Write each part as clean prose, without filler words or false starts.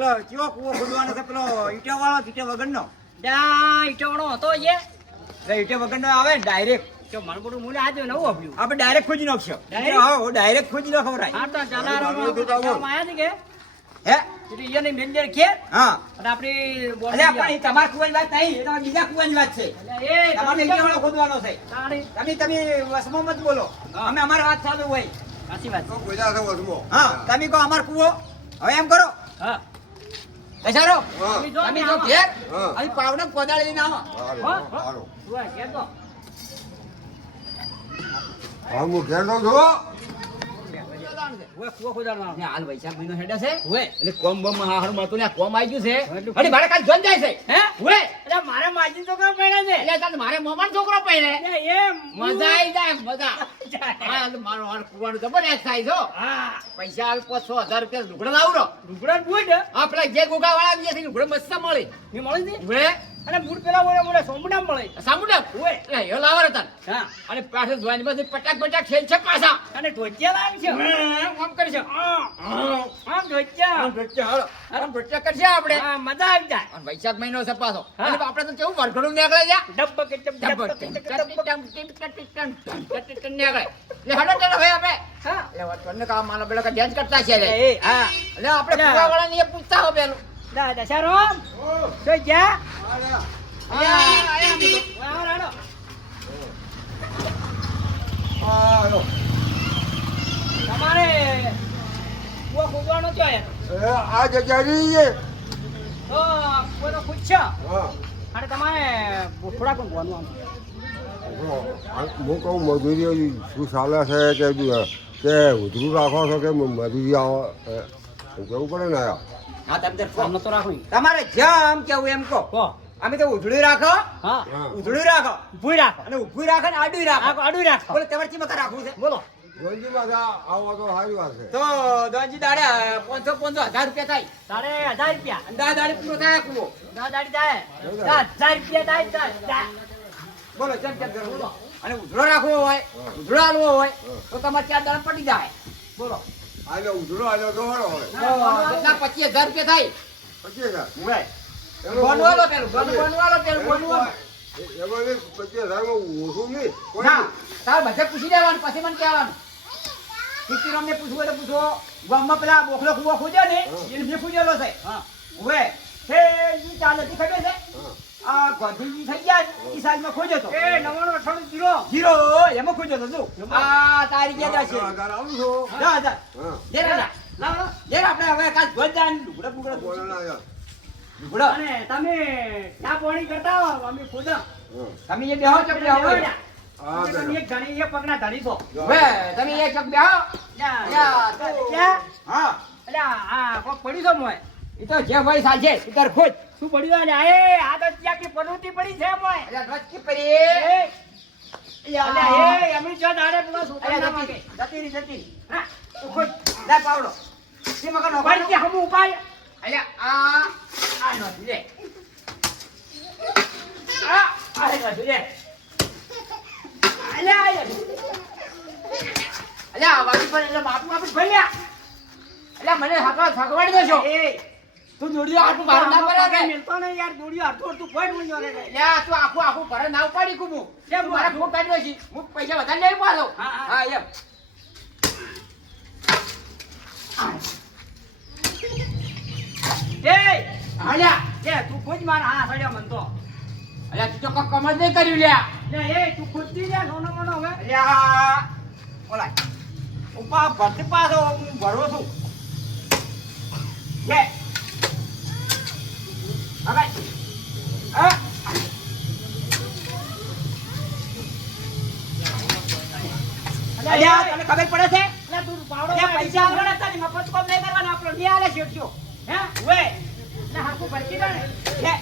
પેલો કેવો કૂવો ખોદવાનો છે પેલો ઈટા વાળો ઈટા વગરનો ઈટોણો હતો એ ઈટા વગરનો આવે ને ડાયરેક્ટ કે મને બધું મૂલે આજે નવું આપ્યું આપણે ડાયરેક્ટ ખોજી નાખશો હા ડાયરેક્ટ ખોજી નાખો રાય આ તો જલારામ આયા છે કે હે એટલે ઈયોની મેંદર કે હા અને આપણી અરે પણ એ તમારા કૂવાની વાત નહીં એ તમારા બીજા કૂવાની વાત છે એ તમારે ઈટા વાળો ખોદવાનો છે તાણી તમે વસમો મત બોલો અમે અમારી વાત ચાલુ હોય સાચી વાત તો બોલ્યા છે વસમો. હા તમે કહો અમાર કૂવો હવે એમ કરો હા બેસાડો હા. તમે જો ઘેર હા. અહીં પાવડે કોદાળી લઈને આવો સારું, સારું. તું કે તો હા, હું ઘેર જાઉં છું. ઓય કૂવો ખોદાડવાનો ને હાલ વૈશાખ મહિનો હેડે છે ઓય એટલે કોમ બમ હાહર મળતું ને આ કોમ આવી ગયું છે એટલું અને મારે કાલ જોન જાય છે હે ઓય એટલે મારે માજી છોકરો પડ્યા છે એટલે તાર મારે મોમાન છોકરો પહેરે એમ મજા આવી જાય મજા હા એટલે મારો હાલ કુવાનું જબરદસ્ત થાય છો હા પૈસા હાલ 500,000 રૂપિયા લુગડા લાવરો લુગડા બૂટ આ પેલા જે ગોગા વાળા જે છે લુગડા મસ્ત મળે એ મળે છે ઓય અને બૂટ પેલા મોડે સોમડા મળે સામુડા ઓય એટલે એ લાવર હતા હા અને પાછળ જોવાની પાસે પટાક ખેલ છે પાછા અને ઢોચિયા લાવી છે આમ કરી છે આમ ઢોચિયા આમ ભટ્ટા કરશે આપણે હા મજા આવી જાય અને વૈશાખ મહિનો છે પાછો હા. અને આપણે તો કેવું વરઘોડું નીકળે છે ડબ્બ કે ડબ્બ નીકળે લે હડો ચાલો ભાઈ આપણે હા એટલે વરઘોડને કામ માનો પેલો કે ડેન્સ કરતા છે રે એ હા એટલે આપણે કુવાવાળાને એ પૂછતા હો પેલું દાદા શારોમ તો જા આયા રાડો હાલો. તમારે કુવો ખોદવાનો છે આ જગ્યા રહી છે. તો કોઈનો પૂછ્યો હા. અને તમારે થોડા કોણ ભણવાનું આમ હું કહું મજૂરી શું ચાલે છે કે ઉધરું રાખો છો કે મજૂરી આવો કેવું પડે ને યાર. હા તમે આમ તો રાખું તમારે જેમ કેવું એમ કહો કહો અમે તો ઉધડી રાખો હા હા. ઉધડી રાખો ભૂઈ રાખો અને ઉભી રાખો ને આડું રાખો આખો આડું રાખો બોલે તમારે ચીમાં રાખવું છે બોલો જોઈજી પાછા આવો તો સારી વાત છે. તો દોનજી દાડે 500 રૂપિયા થાય તારે 1000 રૂપિયા અને દાડે પૂરો થાય કુવો દાદાડી જાય 1000 રૂપિયા થાય બોલો કેમ કરવું બોલો અને ઉધડો રાખવો હોય ઉધડો આલવો હોય તો તમારે 4 દાડા પટી જાય બોલો આલો ઉધડો આલો તો સારો હોય. તો કેટલા 25,000 રૂપિયા થાય 25,000. ઉભરાય. એનો બોનવાલો પેલું બોનવાલો પેલું બોનવાલો એમાં નહીં, 25,000 માં ઓછું નહીં. કોઈ ના નહીં. તાર બધે પૂછી લેવાનું પછી મને કહેવાનું ટીકીરામને પૂછવું હોય તો પૂછો ગામમાં પેલા બોખલો કુવો ખોદ્યો ને એને મેં ખોદેલો છે હા હવે તે ઈ ચાલે તી ખબર છે આ ગોધીજી થઈ ગયા ને, ઈ સાઈડમાં ખોદ્યો તો એ 99 જીરો એમાં ખોદ્યો તો જો આ તારી ગયા છે 10,000 આવું છું. જા જા હા. જે રાજા લાવો જે આપણે હવે કાલ ગોદ જાય લુગડા બોલો બુગડા ના યાર. લુગડા અને તમે ચા પાણી કરતા હો અમે ખોદા હા. તમે એ બેહો ચક બેહો હા, તમે એક ઘણી એક પગના ધરી છો હવે તમે એ ચક બેહો યા તો ક્યાં હા અલ્યા આ કોક પડી છો મોય ઈ તો જે ભાઈ સાજે ઉતર ખોદ શું પડ્યું અલ્યા એ આ તો ત્યાં કે પનોતી પડી છે મોય અલ્યા રચકી પરી અલ્યા એ અમે જો દાડે પેલો છોકરા ના અલ્યા વાગે જતી રહી જતી રહી. હા તું ખોદ લે પાવડો તે મગર નો ઉપાડ કે હમ ઉપાડ અલ્યા આ નો લે આ નો લે અલ્યા અલ્યા વાડી પર એટલે માપું આપી ભલ્યા અલ્યા મને હાથમાં સગવાડી દેશો એ તું જોડિયો આટલું બહાર ના પડે કે મિલતો નહીં યાર દોડ્યો અડધું અડધું કોઈ નહીં જોડે અલ્યા તું આખું ભરે ના ઉપાડી કુમું કેમ તું મારા ફોન કાઢ્યો છે હું પૈસા વધારે લઈ પાછો હા, હા. હા એમ એ અલ્યા એ તું ખુદ માર હા સડ્યો મન તો અલ્યા તું તો કક કમર નહીં કર્યું લ્યા લે એ તું ખુદ થી લે સોનો મોનો હવે અલ્યા ઓલા ઉપા ભરતી પાછો હું ભરો છું લે હવે હા અલ્યા તને ખબર પડે છે એટલે તું પાવડો અલ્યા પૈસા આગળ હતા ને મફત કોમ નહીં કરવાનો આપણો નહીં આલે શેઠિયો હે વે એટલે હાકુ ભરકી દે ને લે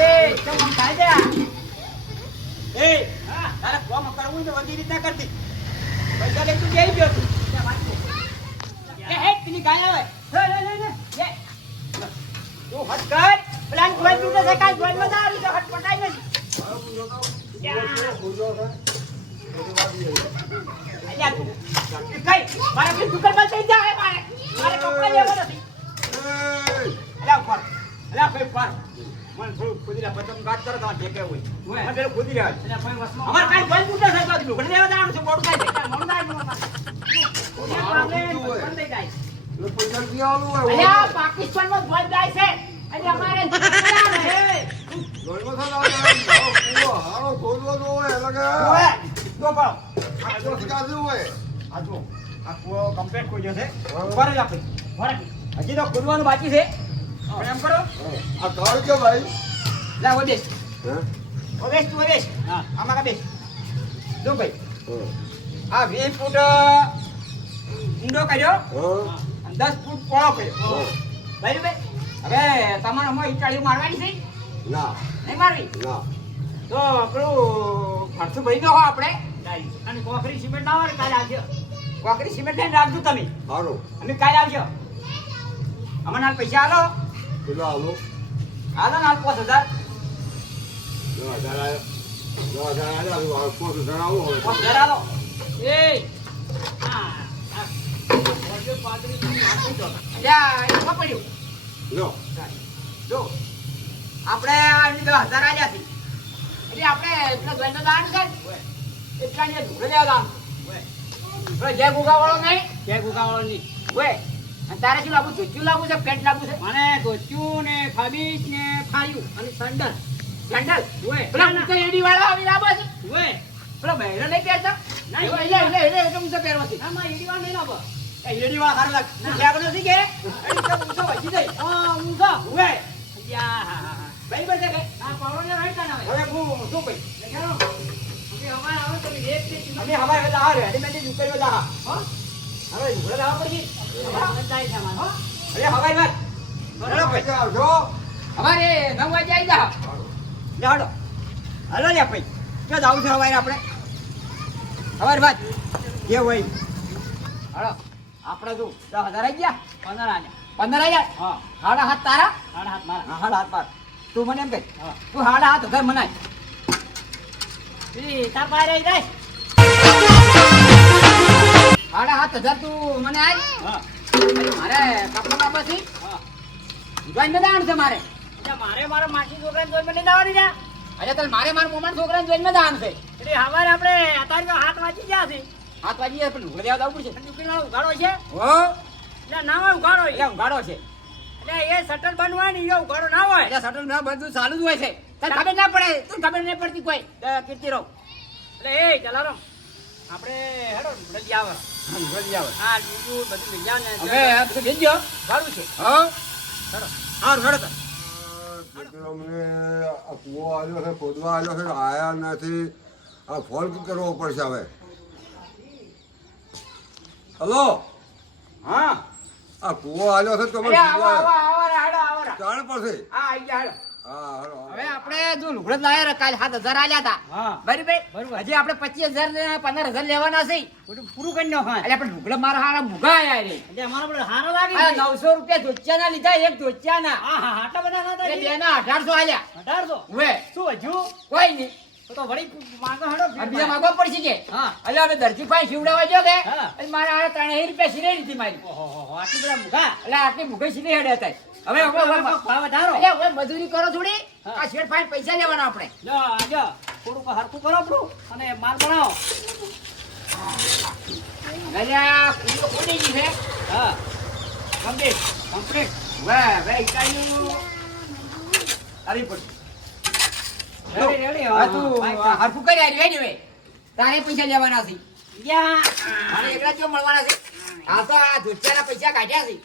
એ કેમ આમ થાય છે આ? એ હા તારે કોમ કરવું ને બધી રીતના કરતી પૈસા લઈ તું જઈ ગયો તું એ પેલી ગાય આવે લે લે લે લે તું હટ કર પ્લાન કોઈ તું છે કાલ જોઈ મજા આવી તો હટ પટાઈ ને અલ્યા તું કઈ મારે પેલી દુકાન માં જઈ જાય મારે મારે કપડાં લેવા નથી. અલ્યા ઉપર. અલ્યા કોઈ ઉપર. મને થોડું ખોદી રહ્યા. પછી તમે વાત કરો તમારે જે કહેવું હોય. મને પેલું ખોદી રહ્યા. એટલે ભાઈ વસમાં અમારે કાંઈ બંધ મૂકે છે તો લુગડા લેવા જવાનું છે. મોડું થાય છે. મોડું થાય, મોડું થાય. આપણે બંધ થઈ જાય. એટલે પૈસા નથી આવવાનું હોય. અલ્યા પાકિસ્તાનમાં બંધ જાય છે એટલે અમારે ઝઘડા છે. લોહીમાં થતા હારો ખોદવાનો હોય એટલે કે ઓય, જો પાડો. આ તો શીખાતું હોય. આ જુઓ. આ કૂવો કમ્પ્લીટ ખોદ્યો છે. હા. ઉપર જ આપણે. વરાકી. હજી તો ખોદવાનું બાકી છે. પણ એમ કરો. આ ઘર કે ભાઈ લા ઓય બેસ. હે ઓ બેસ તું ઓય બેસ. હા. આમાં કા બેસ. જો ભાઈ. હા આ 20 ફૂટ ઊંડો કર્યો હા અને 10 ફૂટ પહોળો કર્યો. હા. બરાબર ભાઈ? હવે તમારે આમાં ઈટાળીઓ મારવાની છે? ના નહીં મારવી? ના તો પેલું ખર્ચું ભરી દો આપણે. અને કોકરી સિમેન્ટ ના હોય ને કાલે આવજો. કોકરી સિમેન્ટ લઈને રાખજો તમે. સારું અમે કાલે આવજો. અમને હાલ પૈસા આલો. પેલા આલો હાલો ને હાલ 5000. 10,000 આવ્યા 5,000 આવો હોય 5000 આલો. એ હા હા. ઓજો પાદરી તું આપી દો. ત્યાં એમાં પડ્યું. લો જો આપણે આની 10,000 આલ્યા છે. એટલે આપણે એટલા દ્વૈતનો દાન છે ને, એટલાની આ ઢોકળી લેવા દાન. પેલો જય ગુગાવાળો નહીં? જય ગુગાવાળો ની. ઓય, અને તારે શું લાગુ? ધોતિયું લાગુ છે, પેન્ટ લાગુ છે? મને ધોતિયું ને ખબીશ ને ફાયું અને સંડલ. સેન્ડલ? ઓય. પેલા ઊંચા એડીવાળા આવી લાંબા છે? ઓય. પેલો બહેરો નહીં પહેરતા? નહીં. એટલે ઊંચો પહેરવા છે. આમાં ઈડીવા નહીં લાવો. એ એડીવાળા સારા લાગે. તું ઠેકડો નથી કે? એડી તો ઊંચો વધી જાય. હા ઊંઘો. ઓય, યા હા હા હા. બરાબર છે કે? આ પાવડો ને રહેતા ના હોય. હવે હું શું કહી? દેખાડો. હવે અમારે આવે તો રેત તે ચીમા. અમે હવાઈ વેલા આ રેડીમેડ દુકાનીઓ જા. હો? હવે ઢોકળા લાવવા પડશે. બંધ થાય છે અમારે. અરે હવાઈ વાત. બરાબર ભાઈ. આવજો અમારે 9 વાગે આવી જા. લે હાલો. હાલો લે ભાઈ. ક્યાં જાવું છે હવાઈ આપણે? હવાઈ વાત. જે હોય. હાલો. આપણે શું 10,000 આવી ગયા? 15 આલ્યા. 15 આવ્યા? હા. હાડા હાથ તારા? સાડા હાથ મારા. હા, હાડા હાથ માર. તું મને એમ કહે. હા. તું હાડા હાથ ઘર મનાય. ઈ તાર પાસે રહી જાય. હાડા હાથ હજાર તું મને આય. હા. મારે કાપા કાપાથી હા. જોઈને દાણ છે મારે. એટલે મારે મારા માસી છોકરાને જોઈ મને દાવાની છે. અરે તાર મારે મારા મોમાના છોકરાને જોઈને દાણ છે. એટલે હવારે આપણે અત્યારે તો 7 વાગી ગયા છે. 7 વાગી પણ ઢોકળા લેવા જવું પડશે. દુકાનવાળો ઉઘાડો છે. હો, એટલે ના હોય ઉઘાડો એ. એટલે ઉઘાડો છે. એટલે એ શટલ બંધ હોય ને એ ઉઘાડો ના હોય. એટલે શટલ ના બધું ચાલુ જ હોય છે. તને ખબર ના પડે. તું ખબર નહીં પડતી કોઈ. કીર્તિ રહો. એટલે એ જલારામ આપણે હેડો ઢોકળી આવે. જલ્દી આવો. હા બીજું બધું લઈ જાવ ને. હવે આ બધું ભેજજો. સારું છે. હો. હેડો. હારું હેડો તો. અમને આ કૂવો આવ્યો છે ખોદવા આવ્યો છે આયા નથી આ ફોન કરવો પડશે હવે હલો હા. આ કૂવો આવ્યો છે તમે અરે આવો આવો આવો રે, હેડો આવો રે. જાણ પડશે હા આઈ ગયા હેડો. હા હાલો હવે આપણે જો લુગડો લાયા રે કાલ 7,000 આલ્યા હતા. હા. બરાબર. બરોબર. હજી આપણે 25,000 ને 15,000 લેવાના છે. બધું પૂરું કરી નાખો. એટલે આપણે લુગડા મારા હારા ભૂગા આયા રે. એટલે અમારા પર હારો લાગે આ છે. 900 રૂપિયા ધોતિયાના લીધા એક ધોતિયાના. હા હા આટલા બધા નતા એટલે ઈ. બેના 1800 આલ્યા. 1800. હવે શું હજુ કોઈ નહીં. તો વળી માંગો હેડો આ બીજા માંગવા પડશે કે? હા. એટલે અમે દરજી પાસે શીવડાવવા જો કે? હા. એટલે મારા હારે 3,000 રૂપિયા સિલાઈ લીધી મારી. ઓહો આટલી બધા મુખા. એટલે આટલી ભૂખી સિલાઈ હેડે હતા. હવે ભાવ વધારો. એટલે હવે મજૂરી કરો થોડી. હા. આ શેઠ પાસે પૈસા લેવાના આપણે. જો આજો થોડુંક હરખું કરો આપણું અને માલ બનાવો. એટલે આ કુંડો ખોદી ગઈ છે. હા કમ્પ્લીટ. વાહ, વાહ, ઇટાલીનું આવી પડ્યું. રેડી રેડી હા, તું હરખું કરી આવી રેડી હવે. તારે પૈસા લેવાના છે. યા મારે એકલા જ મળવાના છે. આ તો આ ધોતિયાના પૈસા કાઢ્યા છે.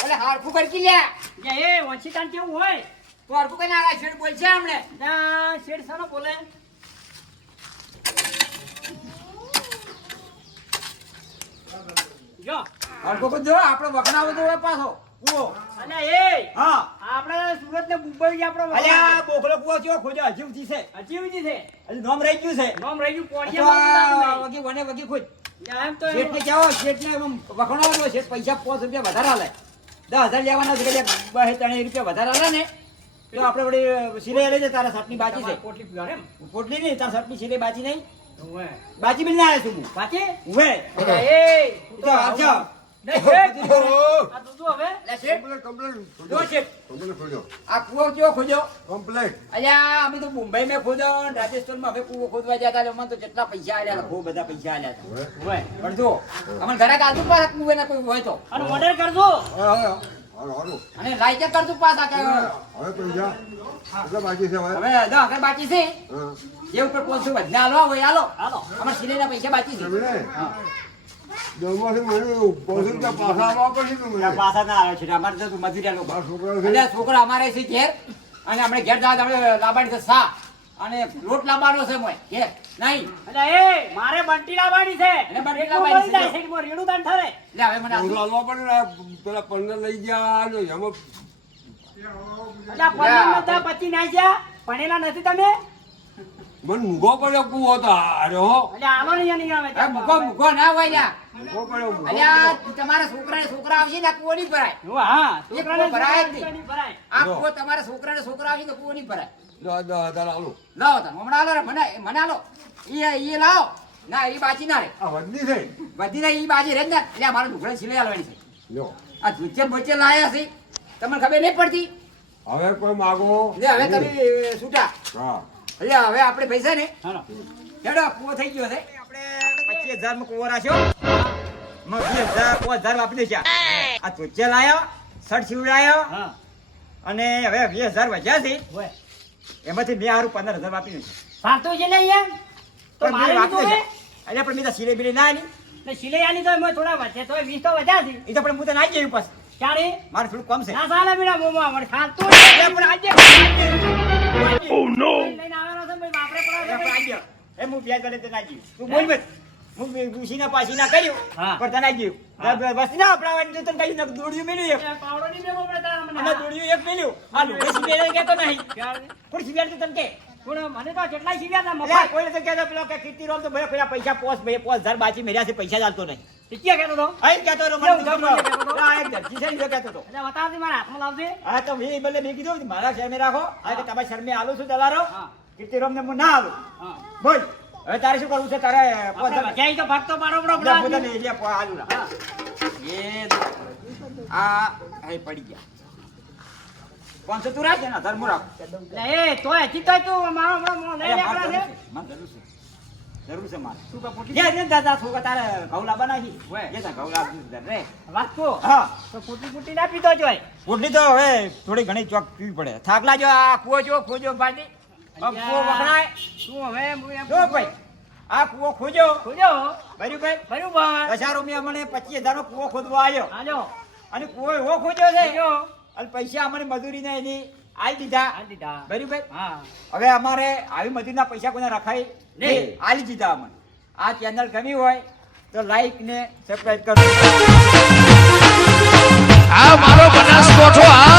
એટલે હરખું કરકી લે. એ વંશીકાન કેવું હોય તું હરખું કરીને આ શેઠ બોલશે હમણે. ના શેઠ સાનો બોલે જો હરખું કરજો. આપણે વખણાવો તો હોય પાછો કૂવો. અને એ હા. આપણે સુરત ને મુંબઈ આપણો અલ્યા બોકડો કૂવો કેવો ખોજ્યો? હજી ઊંચી છે. હજી ઉજી છે હજી નામ રહી ગયું છે. નામ રહી ગયું તો આ પોડિયા વગી વને વગી ખોજ. એમ તો શેઠને કહેવો, શેઠને એમ વખણાવો તો શેઠ પૈસા 5 રૂપિયા વધારે આલે. 10,000 લેવાના છે કે 2-3 રૂપિયા વધારે આલે ને તો આપણે વળી સિલાઈ લઈ જાય. તારા શર્ટની બાકી છે. પોટલી પીવા એમ પોટલી નહીં, તારા શર્ટની સિલાઈ બાકી નહીં. ઓવે. બાજી બી ના આવ્યો છું હું. પાછી? ઉવે. અલ્યા, એ, તું તો તો આવજો. નહીં, શેઠ. આ તું શું હવે? લે શેઠ. કમ્પ્લેટ જો શેઠ. કમ્પ્લેટ ખોજો આ કૂવો કેવો ખોદ્યો? કમ્પ્લેટ અલ્યા અમે તો મુંબઈ મેં ખોદો ને રાજસ્થાનમાં હવે કૂવો ખોદવા જતા હતા. અમને તો કેટલા પૈસા આલ્યા હતા, બહુ બધા પૈસા આલ્યા હતા. ઓવે. પણ જો અમને ઘરાક આલતું પાછા કૂવે ના કોઈ હોય તો. અને order કરજો. હાલો હાલો અને લાઈટ કરતું પાછા કે હવે પૈસા કેટલા બાકી છે હવે હવે દસ આગળ બાકી છે. હા જે ઉપર 500 વધના આલવા હોય આલો. હાલો. અમારે સિલેના પૈસા બાકી છે. જમીને જમવાથી મને 500 પાછા આવવા પડશે ને મને પાછા ના આવે છે અમારે તો મજૂરિયા લોકો. મારા છોકરા છે એટલે છોકરા અમારે છે ઘેર અને આપણે ઘેર જવા આપણે લાવવાની છે સા અને લોટ લાવવાનો છે મોય ઘેર નહીં અલ્યા, એ, મારે બંટી લાવવાની છે. એને બંટી એટલું લાવવાની મળી જાય, છે. શેઠ, મોં રેડું દાન ઠરે. એટલે હવે મને પંદર આલતું. આવવા પડે ને પેલા 15 લઈ ગયા ને એમાં અલ્યા, પંદર ને 10 25 ના જ્યાં. ભણેલા નથી તમે? મને મૂગો પડ્યો કૂવો તો અરે હો અલ્યા, આલો નહીં, નહીં આવે. હવે મૂકો ના હોય લ્યા. મૂગો પડ્યો મૂગો અલ્યા તમારા છોકરા આવશે ને આ કૂવો નહીં ભરાય. જો, હા, એ છોકરાને કૂવો ભરાય જ નહીં. નહીં ભરાય. આ કૂવો તમારા છોકરા આવશે તો કૂવો નહીં ભરાય. 10,000 આલો લાવો તમે હમણાં આલો રે મને આલો. ઈ લાવો ના એ બાજી ના રે આ વધની છે બધી ના ઈ બાજી રે જ ને. એટલે મારે ઢુકડા સિલાઈ આલવાની છે. લ્યો આ ધુચે બોચે લાયા છે તમને ખબર નહીં પડતી. હવે કોઈ માગો લે હવે તમે છૂટા. હા એટલે હવે આપણે પૈસા ને હાલો. હેડો કૂવો થઈ ગયો છે. આપણે 25,000 માં કૂવો રાખ્યો. 20,000 આપી દેશે. આ ધુચે લાયો શર્ટ સીવડાયો હા, અને હવે 20,000 વધ્યા છે. ઓવે. એમાંથી મેં હારું 15,000 આપી દીધું. સાચું છે ને અહીંયા? તો પણ મારે મેં આપી લીધું દેશે. હે? એટલે પણ મેં તો સિલાઈ બિલાઈ ના આલી. ને સિલાઈ આલી તો એમાં થોડા વધે તો 20 તો વધ્યા છે. એ તો પણ હું તો ના જઈ પાછું. ક્યારે? મારે થોડું કમ છે. ના ચાલે બેટા, મોંમાં અમારે ખાતું એટલે પણ આજે લઈને આવેલો છે, ભાઈ, બાપરે પડે છે, ભાઈ. એ હું વ્યાજ વડે તો ના જીવ. તું બોલ મત. હું ઉસીના પાસીના કર્યું હા. પણ તને ના જીવ. વસ્તી ના અપડાવવાની તો તને કહ્યું ને દોડ્યું મેલ્યું એક. એ પાવડો નહીં મેલો પડે તારા મને. અને દોડ્યું એક મેલ્યું. આ લુગડે સિવેલે કહેતો નહીં. ક્યારે? કોણ સિવેલ તો તને કે? પણ મને તો કેટલાય શીખ્યા હતા અલ્યા, મફત. કોઈને તો કહેતો પેલો કે કીર્તિરામ તો ભાઈ પેલા પૈસા પોસ ભાઈ 5,000 બાકી મેલ્યા છે પૈસા ચાલતો નહીં. તે ક્યાં કહેતો હતો? અહીં કહેતો હતો મને કેવું તો ધમકી કહેતો હતો? આ એક દરજી છે ને એ કહેતો હતો. એટલે બતાવજે, મારા હાથમાં લાવજે. હા તો મેં બદલે મેં કીધું મારા શરમે રાખો. આ કે તમારી શરમે આલું છું દલારો. હા. કીર્તિરામને હું ના આલું. હા. બોલ હવે તારે શું કરવું છે તારે આપણે ભજાઈ તો ભાગતો પાડો પડો બધા બધા. પોતાને એરિયા આલુ રાખ. હા. એ આ અહીં પડી ગયા 500 તું રાખ ને 1000 હું રાખું. એટલે એ તોય હજી તોય તું મારો હમણાં લઈ લે આપણા છે. મારે જરૂર છે મારે. તું કા પોટી જે જે દાદા છોકરા તારે ઘઉં લાવવાના છે. હોય. જે તારે ઘઉં લાવજો રે. વાત કહો. હા તો પોટી ના પીતો જોય. રોટલી તો હવે થોડી ઘણી ચોક પીવી પડે. થાક લાગ્યો આ કૂવો જો ખોજો પાડી. આ કૂવો વખણાય. તું હવે હું એમ જો ભાઈ આ કૂવો ખોજો. ખોજો. ભર્યું ભાઈ બરોબર. 10,000 રૂપિયા મને 25,000 નો કૂવો ખોદવા આવ્યો હાલો. અને કૂવો એવો ખોજ્યો છે ખોજો. અને પૈસા અમને મજૂરીને એની આલી દીધા. હાલ દીધા. ભર્યું ભાઈ હા. હવે અમારે આવી મજૂરીના પૈસા કોઈને રખાય નહીં. આલી દીધા અમને. આ ચેનલ ગમી હોય તો લાઈક ને સબસ્ક્રાઇબ કરો. આ મારો બનાસકોઠો આ